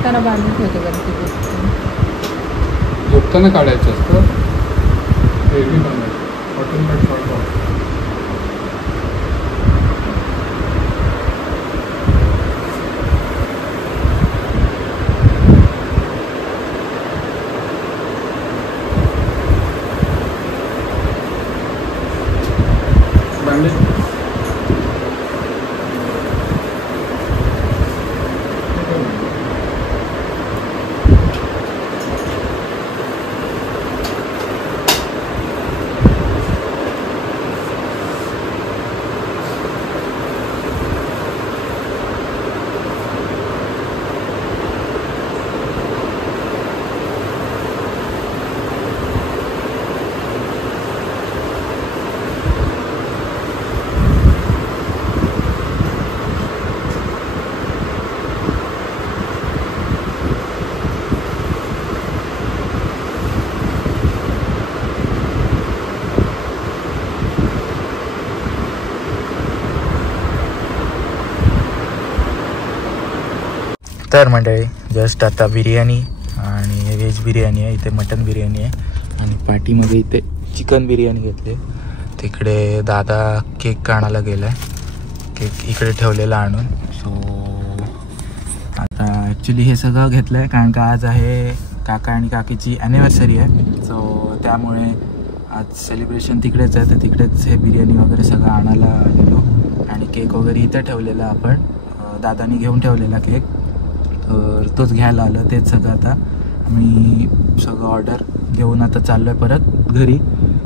झोपताना बांधून ठेवते वरती. झोपताना काढायचं असतं. एरवी बांधायचं कॉटन पॅड शॉर्ट बॉक्स. तर मंडळी जस्ट आता बिर्याणी आणि व्हेज बिर्याणी आहे, इथे मटन बिर्याणी आहे आणि पाठीमध्ये इथे चिकन बिर्याणी घेतली. तिकडे दादा केक आणायला गेला आहे, केक इकडे ठेवलेला आणून. सो आता ॲक्च्युली हे सगळं घेतलं आहे कारण का आज आहे काका आणि काकीची ॲनिव्हर्सरी आहे. सो त्यामुळे आज सेलिब्रेशन तिकडेच आहे, तर तिकडेच हे बिर्याणी वगैरे सगळं आणायला आलेलो आणि केक वगैरे इथं ठेवलेला आपण, दादानी घेऊन ठेवलेला केक, तर तोच घ्यायला आलो. तेच सगळं आता आम्ही सगळं ऑर्डर घेऊन आता चाललो आहे परत घरी.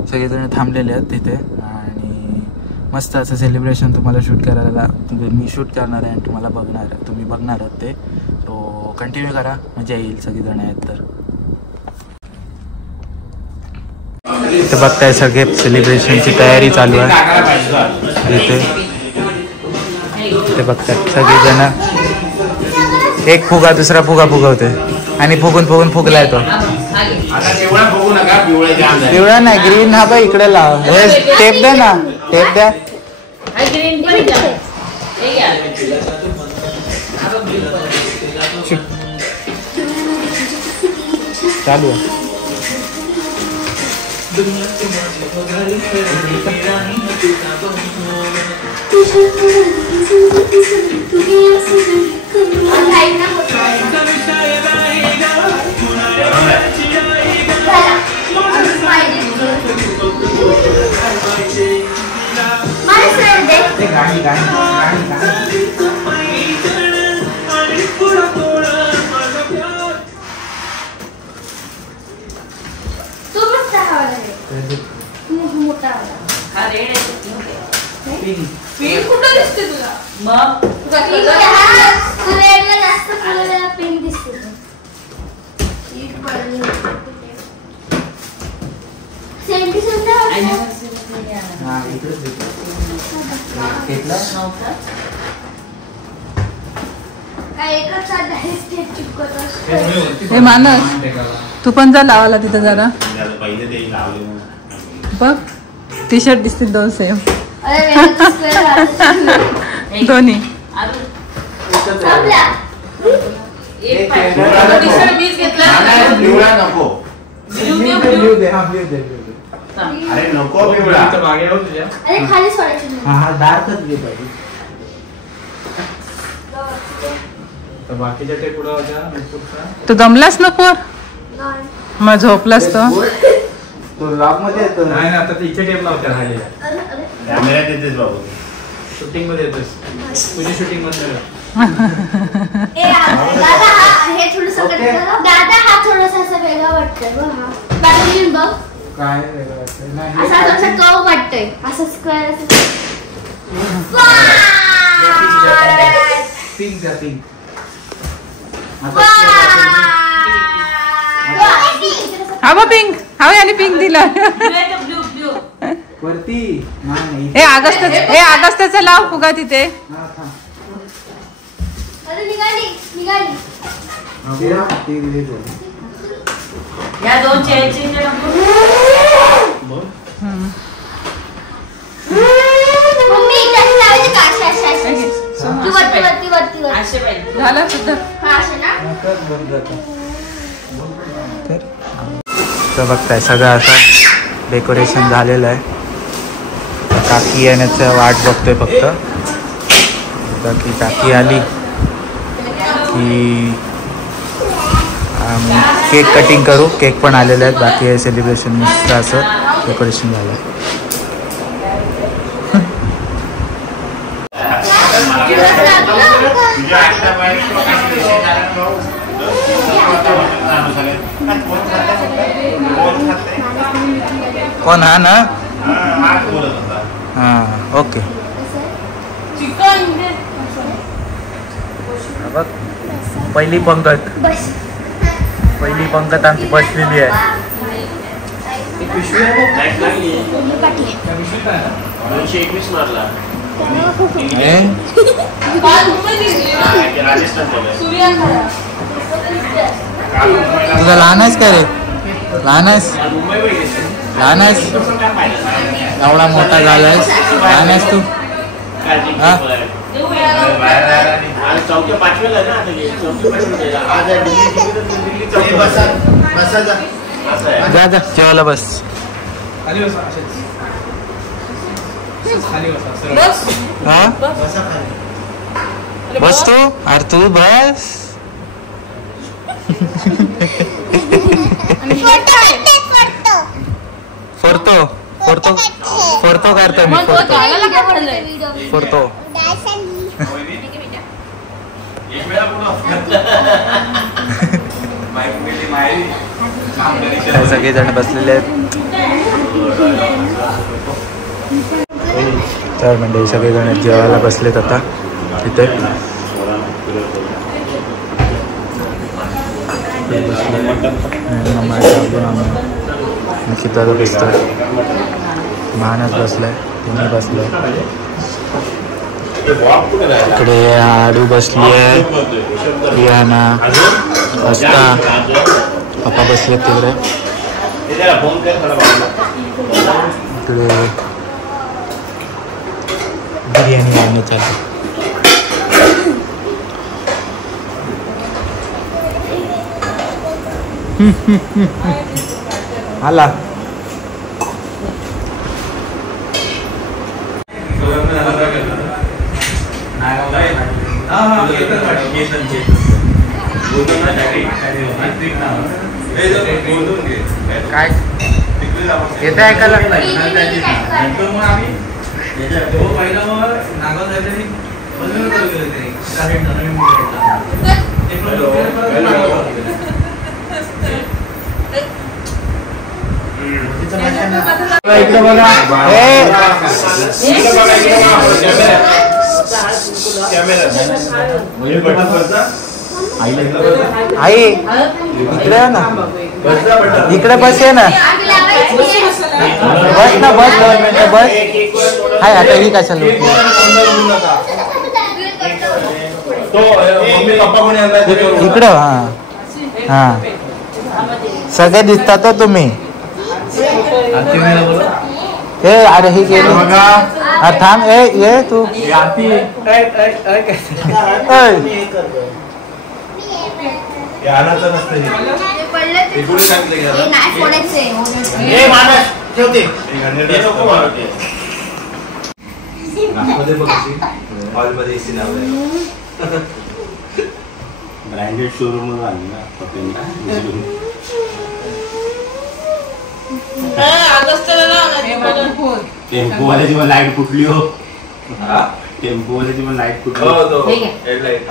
सगळेजण थांबलेले आहेत तिथे आणि मस्त असं सेलिब्रेशन तुम्हाला शूट करायला, मी शूट करणार आहे आणि तुम्हाला तुम्ही बघणार आहात ते. सो कंटिन्यू करा, मजा येईल. सगळेजण आहेत तर इथे बघताय सगळे सेलिब्रेशनची तयारी चालू आहे. इथे बघताय सगळेजण एक फुगा दुसरा फुगा फुगवते आणि फुगून फुगून फुगलाय तो. पिवळा नाही, ग्रीन. हा बघ इकडे लाव, हे टेप द्या ना, टेप द्या. चालू आहे. हे मानस तू पण जा लावायला तिथं जरा बघ. टी शर्ट दिसतील दोन सेम दोन्ही. अरे नको खाली सोडायची. हा डार्कच घे पाहिजे. बाकीच्या टेप तू दमलास ना पोर, मग झोपलास तो लॉक मध्ये येतो. नाही ना, आता तिचे टेप लावते राहिलेल्या. कॅमेऱ्यात येतेस बाबू, शूटिंग मध्ये येतोस, तुझी शूटिंग मध्ये. दादा हे थोडंसं दादा हा थोडासा असं वेगळा वाटतंय बघ. काय वेगळं वाटतंय? नाही असा थोडासा कर्व वाटतंय, असं स्क्वेअर पिंक जा पिंक. हवा पिंक, हवा याने पिंक दिला. वरती हे ऑगस्टचं लाव फुगा तिथे. या दोन चेअरचे झाला सुद्धा. तर बघताय सगळं असं डेकोरेशन झालेलं आहे. काकी येण्याचं वाट बघतोय फक्त. की काकी आली की केक कटिंग करू. केक पण आलेले आहेत. बाकी हे सेलिब्रेशन मस्त असं डेकोरेशन झालं आहे. कोण हा ना हां ओके. बघ पहिली पंगत आमची बसलेली आहे. तुझा लहान आहेस का रे? लहान आहेस एवढा मोठा झालायस? लहान आहेस तू? हा जा जा जेवायला बस. हा बस तू. अरे तू बस. फोरतो करतो मी. फोरतो सगळेजण बसलेले आहेत. तर म्हणजे सगळेजण जेवायला बसलेत आता तिथे. निकिता बसतोय. मानस बसलाय. तुम्ही बसलाय. इकडे आडू बसली आहे. रियाना अस्ता पप्पा बसले तिकडे. इकडे बिर्याणी आणणे चालू. आला काय येत ऐकायला. आई इकडे ना. इकडे बस आहे ना. बस ना. बस 2 मिनिटं बस. हाय आता ही कशाला इकडं. हा हा सगळे दिसतात तुम्ही. हे अरे ही गेली. थांब. ये तू. ब्रँडेड शोरूम आली ना. टेम्पो वाल्याची पण लाईट कुठली हो. टेम्पो वाल्याची पण लाईट कुठली हो. हेडलाईट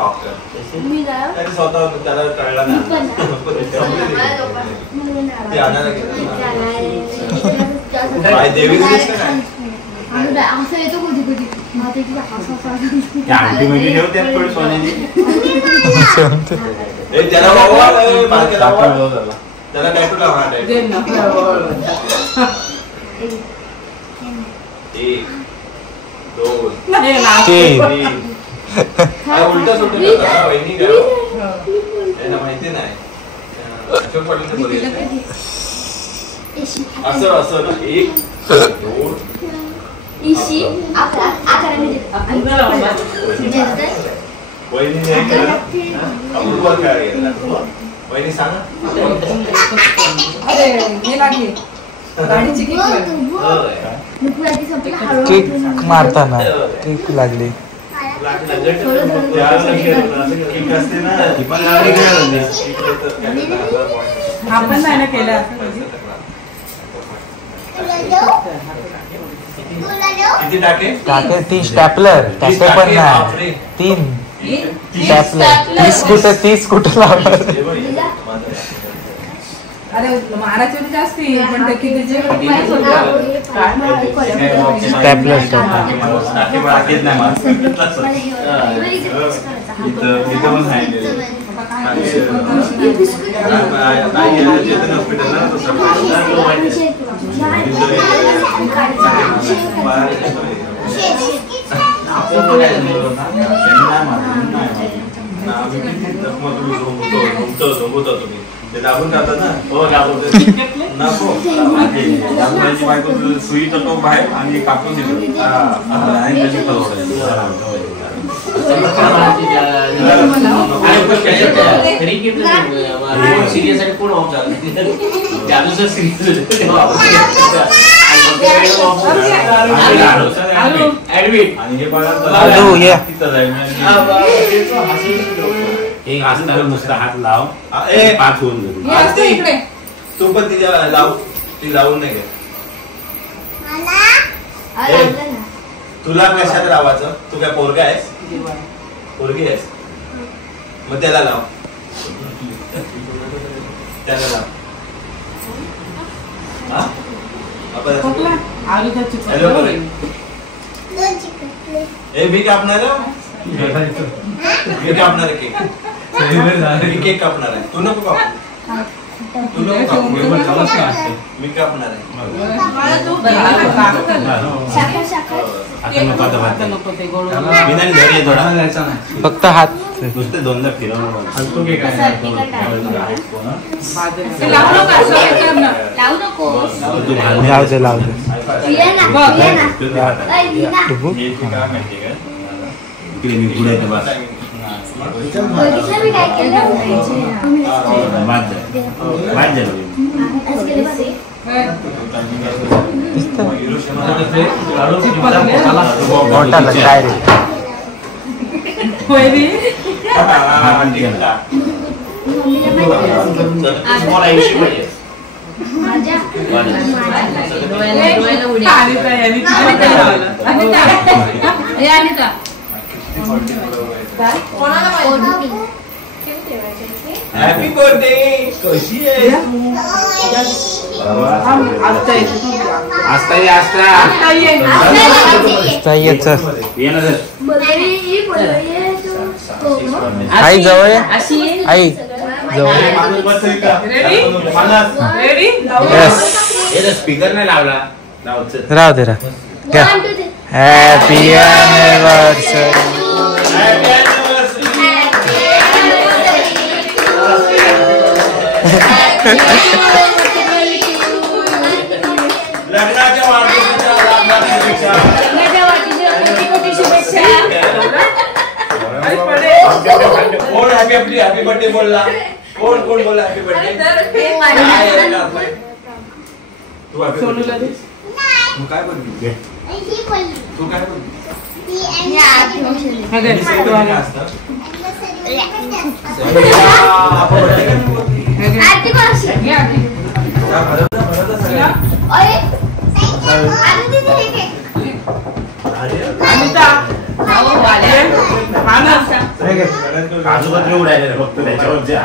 स्वतः त्याला कळला ना. त्याला टॅटू लावा. 1 2 3 उलटा सुलटा माहिती नाही. असं असं 1 2 इशी 11 वहिनी हे केलं फुटबॉल खेळायला गेला वहिनी सांगा केक मारताना केक लागली आपण नाही ना केलं किती टाके टाके 30 स्टॅपलर टाके पण नाही 3 स्टॅपलर 30 कुठं लावणार अरे महाराज जास्त पण स्टॅपलर ते दाबून टाकतात ना हो दाबून नको बायको सुई तर तो बाहेर आणि कापून देतो एक असताना नुसता हात लाव पाच होऊन जाईल तू पण तिच्या लाव ती लावून नाही घे तुला कशात लावायचं तू काय पोरगा आहेस पोरगी आहेस मग त्याला लाव त्याला लाव मी कापणार मी कापणार केक मी केक कापणार आहे तू नको कापू तू नको कापू मी कापणार आहे फक्त हात नुसते दोनदा फिरवलं लावते मी पुढे काय रे हॅपी बर्थडे कशी आहे आई जवळ आई जवळ स्पीकर नाही लावला राहू दे हॅपी अॅनिव्हर्सरी लग्नाच्या वाढदिवसाच्या कोण हॅपी बर्थडे बोलला कोण बोलला हॅपी बर्थडे तू सोनूला दे तू काय बोलली तू काय बोलली काजू बद्री उडायले फक्त त्याच्यावरच्या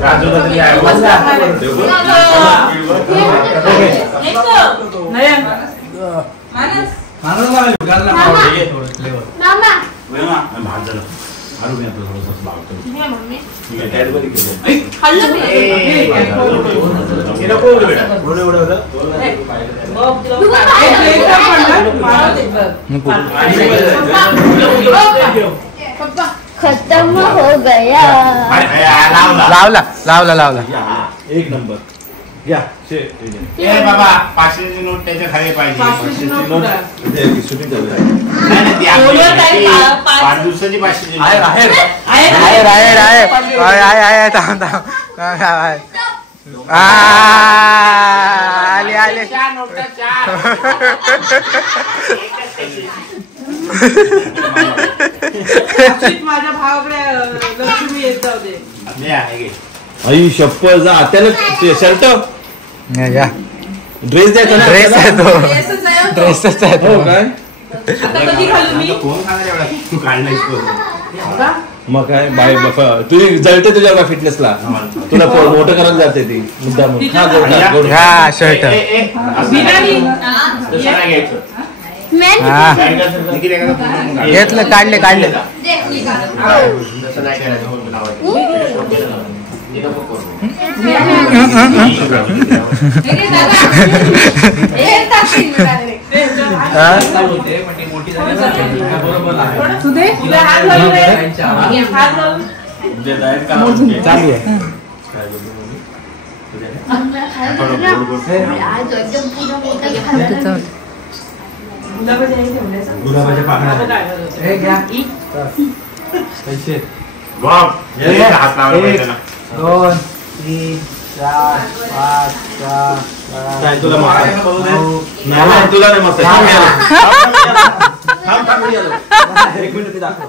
काजू बद्री खत्म हो गया लावला एक नंबर घ्या ए बाबा 500ची नोट त्याच्या खाली पाहिजे. 500ची नोट शूटिंग चालू आहे. नाही ती आपली वाढदिवसाची 500ची आहे थांब आले माझ्या भावाकडे लक्ष्मी येत जाऊ दे. आई शप्पथ जा त्याला शर्ट ड्रेस द्या ड्रेस आहे तो ड्रेसच आहे तो काय आता कधी घालू मी? तू काढलायस मग काय बाय तुझी जळते तुझ्या फिटनेसला तुला मोठं करायला जाते ती मुद्दाम हा शर्ट घेतलं काढले चालू आहे. गुलाबाच्या पाकळ्या पैसे 1 2 3 4 5 6 तुला तुला नाही मस्त एक मिनिट ते दाखव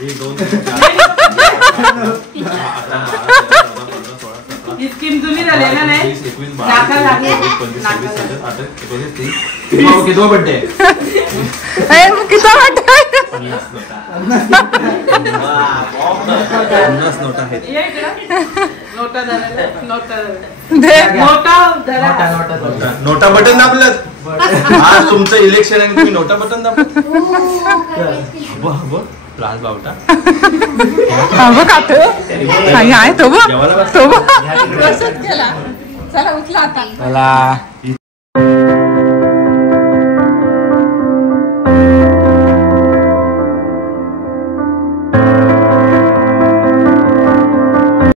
1 2 3 ही स्कीम जुनी झाली ना नाही 21 22 दो बर्थडे किती वाटत 50 नोटा आहेत. ये इकडं. नोटा धरायला. नोटा बटन दाबलं आज तुमचं इलेक्शन आहे तुम्ही नोटा बटन दाबलं राज बावटा आहे तो चला